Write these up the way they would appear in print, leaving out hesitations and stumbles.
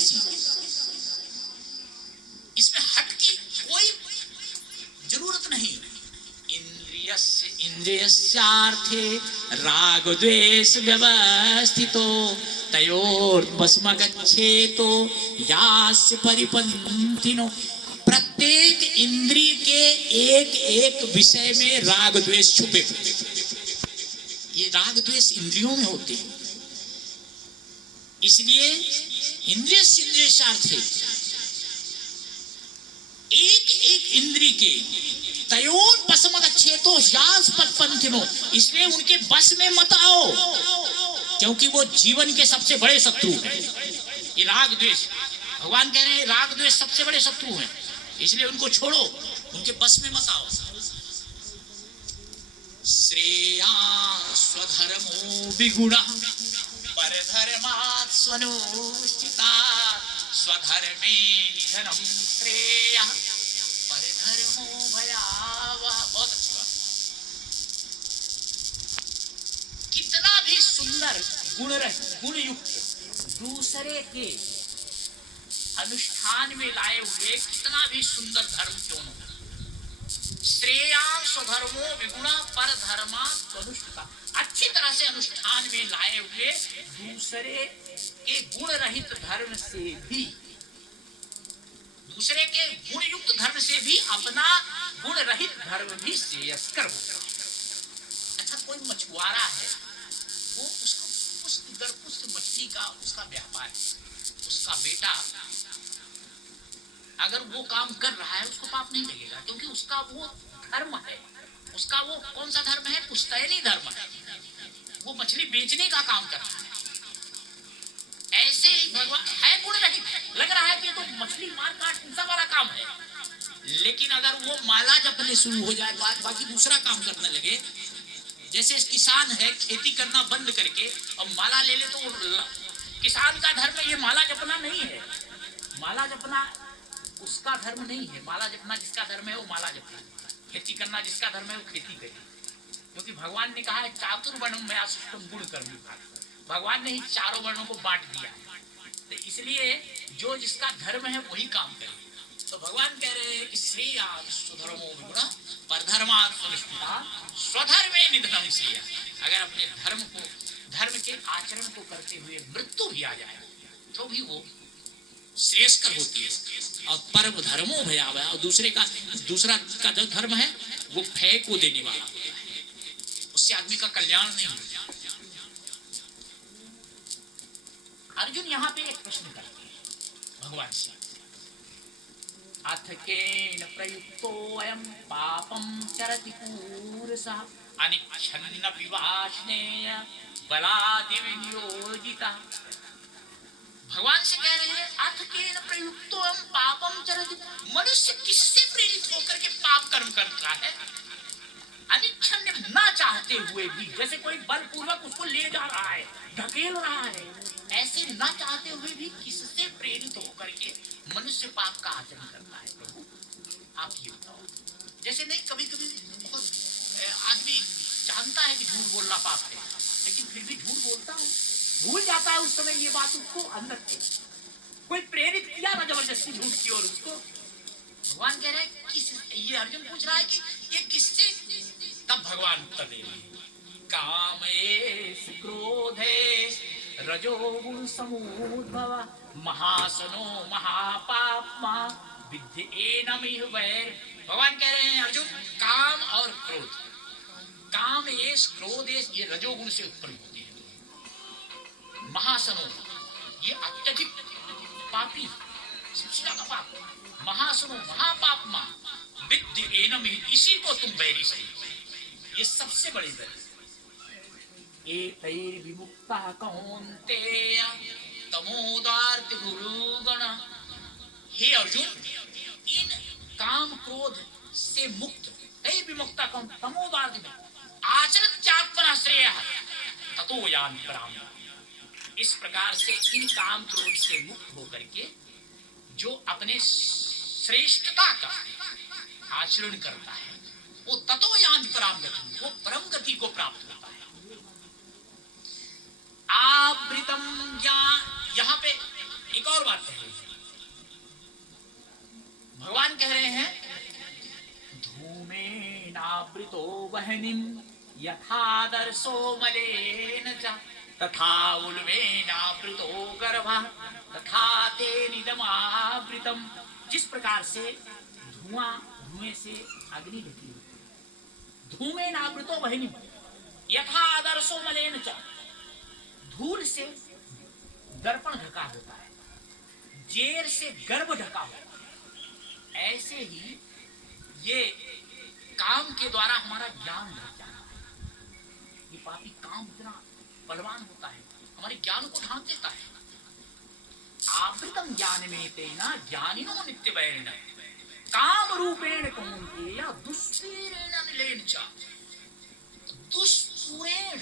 से सीखे। इसमें हट की कोई जरूरत नहीं। इंद्रियस्यार्थे राग द्वेष व्यवस्थितो तयोर्वशमगच्छेतो यास्य परिपन्थिनो। प्रत्येक इंद्रिय के एक एक विषय में राग द्वेष छुपे होते। ये राग द्वेष इंद्रियों में होते हैं। इसलिए इंद्रियस्यार्थे एक एक इंद्रिय के तयोर वशमगच्छेतो यास परिपन्थिनो। इसलिए उनके बस में मत आओ, क्योंकि वो जीवन के सबसे बड़े शत्रु हैं। ये राग द्वेष, भगवान कह रहे हैं राग द्वेष सबसे बड़े शत्रु हैं, इसलिए उनको छोड़ो, उनके बस में मत आओ। श्रेया स्वधर्मो विगुणः परधर्मात् स्वनुष्ठितात् स्वधर्मे निधनं श्रेयः परधर्मो भयावहः। बहुत अच्छी बात। कितना भी सुंदर गुण युक्त दूसरे के अनुष्ठान में लाए हुए कितना भी सुंदर धर्म क्यों न हो, श्रेयां स्वधर्मो विगुणा पर धर्मात् अनुष्ठिता। अच्छी तरह से अनुष्ठान में लाए हुए दूसरे के गुण रहित धर्म से भी, दूसरे के गुण युक्त धर्म से भी अपना गुण रहित धर्म भी श्रेयस्कर होगा। अच्छा, कोई मछुआरा है, वो उसका पुष्ट मछली का उसका व्यापार है, उसका बेटा अगर वो काम कर रहा है उसको पाप नहीं लगेगा, क्योंकि उसका वो धर्म है। उसका वो कौन सा धर्म है? पुश्तैनी धर्म है। वो मछली बेचने का काम कर रहा है। ऐसे ही भगवान है गुण रहित, लग रहा है कि तो मछली मार काट हिंसा वाला काम है, लेकिन अगर वो माला जपने शुरू हो जाए, बाकी दूसरा काम करने लगे, जैसे किसान है खेती करना बंद करके और माला ले ले, तो किसान का धर्म ये माला जपना नहीं है। माला जपना उसका धर्म नहीं है। माला जपना जिसका धर्म है वो माला जपना, खेती करना जिसका धर्म है वो खेती करे, क्योंकि भगवान ने कहा है चातुर्वर्ण्यं मया सृष्टं गुण कर्म विभाग। भगवान ने ही चारों वर्णों को बांट दिया, तो इसलिए जो जिसका धर्म है वही काम करे। तो भगवान कह रहे हैं कि श्रेया स्वधर्मो विगुणः परधर्मात् स्वनुष्ठिता स्वधर्मे निधनं श्रेयः। अगर अपने धर्म के आचरण को करते हुए मृत्यु भी आ जाए तो भी वो श्रेयस्कर होती है। और परम धर्मो भयावह, और दूसरा का जो धर्म है वो भय को देने वाला होता है, उससे आदमी का कल्याण नहीं होता। अर्जुन यहाँ पे एक प्रश्न करते हैं भगवान से, अथ केन प्रयुक्तोऽयं पापं चरति पूरुषः अनिच्छन्नपि वाष्णेय बलादि विनियोजितः। भगवान से कह रहे हैं अथ केन प्रयुक्तोऽयं पापं चरति। मनुष्य किससे प्रेरित होकर के पाप कर्म करता है? अनिच्छन्न, ना चाहते हुए भी, जैसे कोई बलपूर्वक उसको ले जा रहा है, ढकेल रहा है, ऐसे ना चाहते हुए भी किससे प्रेरित होकर के मनुष्य पाप का आचरण करता है? प्रभु आप ये बताओ। जैसे नहीं, कभी कभी बहुत आदमी जानता है कि झूठ बोलना पाप है, लेकिन फिर भी झूठ बोलता है, भूल जाता है उस समय ये बात उसको अंदर से। कोई प्रेरित किया ना जबरदस्ती झूठ की और उसको। भगवान कह रहे हैं किस, ये अर्जुन पूछ रहा है कि ये किससे? तब भगवान उत्तर दे रहे हैं, कामेश क्रोधेश रजोगुण समुद्भव महासनो महापाप्मा विद्येनमिह वैर। भगवान कह रहे हैं अर्जुन, काम और क्रोध, काम एस क्रोध एस, ये रजोगुण से उत्पन्न होते हैं। महासनो, ये अत्यधिक पापी, सबसे ज्यादा पाप। महासनो महापाप्मा विद्येनमिह, इसी को तुम वैरी सही, ये सबसे बड़ी वैरी। एतैर्विमुक्तः कौन्तेय तमोदार्थ गुरुगण। हे अर्जुन, इन काम क्रोध से मुक्त, विमुक्ता कौन? तमोदार्थ में आचरत्यात्मना श्रेयः ततो यान्ति पराम। इस प्रकार से इन काम क्रोध से मुक्त होकर के जो अपने श्रेष्ठता का आचरण करता है वो ततो यान्ति पराम गति, वो परम गति को प्राप्त होता है। आवृतम, यहाँ पे एक और बात कह रहे हैं, भगवान कह रहे हैं धूमेनावृतो वह्निं यथादर्शो मलेन च तथा उल्बेनावृतो गर्भः तथा तेनिदमावृतम्। जिस प्रकार से धुएं से अग्नि ढकी होती है, धूमेनावृतो वह्निं यथादर्शो मलेन च, धूल से दर्पण ढका होता है, जेर से गर्भ ढका होता है, ऐसे ही ये काम के द्वारा हमारा ज्ञान ढक जाता है। ये पापी काम इतना बलवान होता है, हमारे ज्ञान को ढांक देता है। आवृतम ज्ञान में तेना ज्ञानिनो नित्य वैरिण काम रूपेण कौन्तेय दुष्पूरेण अनिलेन च। दुष्पूरेण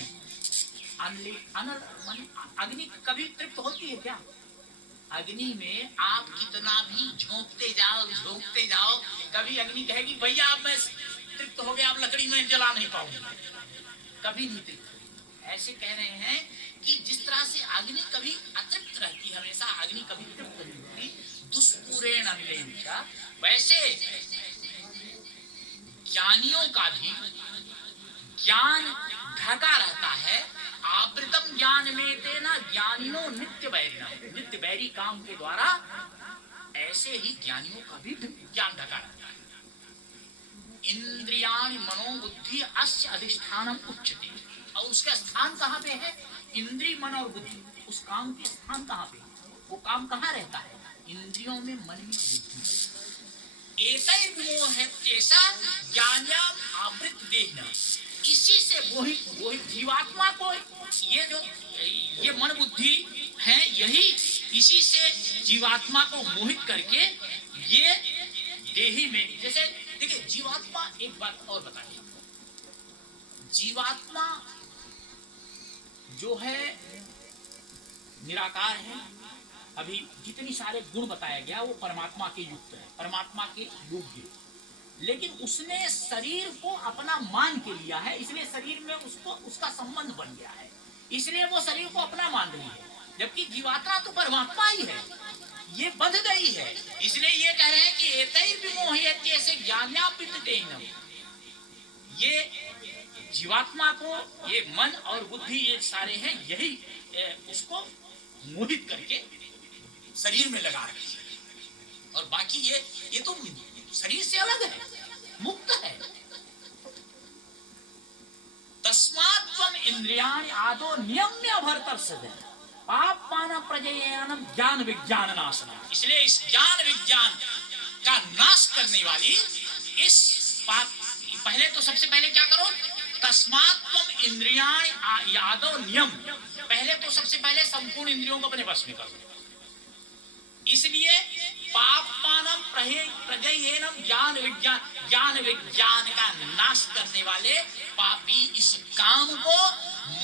अग्नि कभी तृप्त होती है क्या? अग्नि में आप कितना भी झोंकते जाओ, कभी अग्नि कहेगी भैया अब मैं तृप्त हो गया, अब लकड़ी में जला नहीं पाऊंगा, कभी नहीं तृप्त होगी। ऐसे कह रहे हैं कि जिस तरह से अग्नि कभी अतृप्त रहती है, हमेशा अग्नि कभी तृप्त नहीं होती, दुष्पूरेण अनिलेन च, वैसे ज्ञानियों का भी ज्ञान ढका रहता है। आवृतम ज्ञान में तेना ज्ञानिनो नित्य वैरिणा, नित्य वैरी काम के द्वारा ऐसे ही ज्ञानियों का भी ज्ञान ढका रहता है। इंद्रियाणि मनोबुद्धि अस्य अधिष्ठानम उच्यते, और उसका स्थान कहाँ पे है? इंद्रिय मन और बुद्धि, उस काम के स्थान कहाँ पे? वो काम कहाँ रहता है? इंद्रियों में, मन में, बुद्धि। एतैर्विमोहत्येषा ज्ञान्याम आवृत देहिना, इसी से मोहित जीवात्मा को, ये मन बुद्धि है, यही इसी से जीवात्मा को मोहित करके ये देही में, जैसे देखिए जीवात्मा, एक बात और बताइए, जीवात्मा जो है निराकार है। अभी जितनी सारे गुण बताया गया वो परमात्मा के युक्त है, परमात्मा के योग्य, लेकिन उसने शरीर को अपना मान के लिया है, इसलिए शरीर में उसका संबंध बन गया है, इसलिए वो शरीर को अपना मान रही है, जबकि जीवात्मा तो परमात्मा ही है, ये बंध गई है। इसलिए ये कह रहे हैं कि एतैर्विमोह्यते ज्ञानावृत देहिनम, ये जीवात्मा को, ये मन और बुद्धि, ये सारे हैं, यही उसको मोहित करके शरीर में लगा रहे हैं, और बाकी ये तो शरीर से अलग है, मुक्त है। तस्मात् त्वम इंद्रियाणि आदो नियम्य भर्तर्षते पापमान प्रजयनम ज्ञान विज्ञान नाशना। इसलिए इस ज्ञान विज्ञान का नाश करने वाली इस पाप, पहले तो सबसे पहले क्या करो? तस्मात् त्वम इंद्रियाणि आदो नियम, पहले तो सबसे पहले संपूर्ण इंद्रियों को अपने वश में करो। इसलिए पापमानम प्रजयनम ज्ञान विज्ञान का नाश करने वाले पापी इस काम को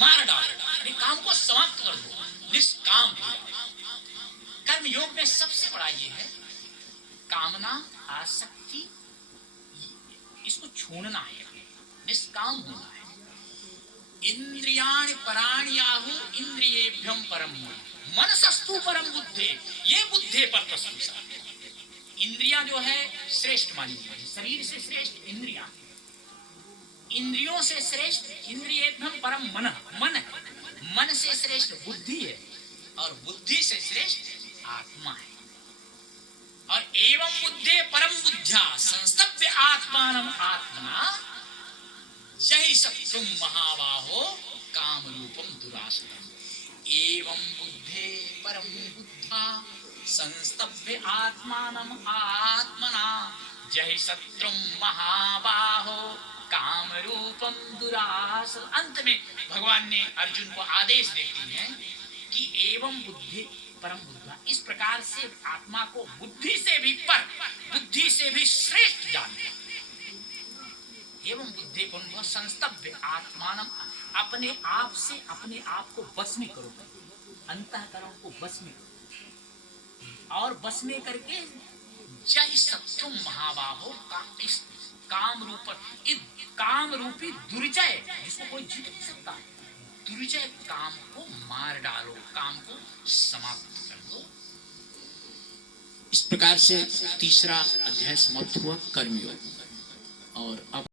मार डालो, काम को समाप्त कर दो, निष्काम हो जाओ। कर्म योग में सबसे बड़ा ये है, कामना आसक्ति, इसको छोड़ना है, निष्काम होना है। इंद्रियाणि पराणि आहु इंद्रियेभ्यम परम मनसस्तु परम बुद्धे, ये बुद्धे पर तस्तु। इंद्रियां जो है श्रेष्ठ मानी जाती है, शरीर से श्रेष्ठ इंद्रियां, इंद्रियों से श्रेष्ठ इंद्रियेभ्यम परम मन, मन से श्रेष्ठ बुद्धि है, और बुद्धि से श्रेष्ठ आत्मा है। और एवं बुद्धे परम बुद्ध्या संस्तभ्य आत्मानम आत्मना जहि सत्युम महाबाहो काम रूपम दुरासनम। एवं बुद्धे परम बुद्धा संस्तभ्य आत्मानम आत्मना जहि शत्रुम महाबाहो काम रूपम दुरास। अंत में भगवान ने अर्जुन को आदेश देते हैं कि एवं बुद्धि परम बुद्धा, इस प्रकार से आत्मा को बुद्धि से भी पर, बुद्धि से भी श्रेष्ठ जाने। एवं बुद्धि पुनः संस्तभ्य आत्मानम, अपने आप से अपने आप को बस में करो, अंतःकरण को बस में करो, और बस में करके जय सत्युम महाबाहो का इस काम रूपी दुर्जय, जिसको कोई जीत नहीं सकता, दुर्जय काम को मार डालो, काम को समाप्त कर दो। इस प्रकार से तीसरा अध्याय समाप्त हुआ कर्मयोग। और अब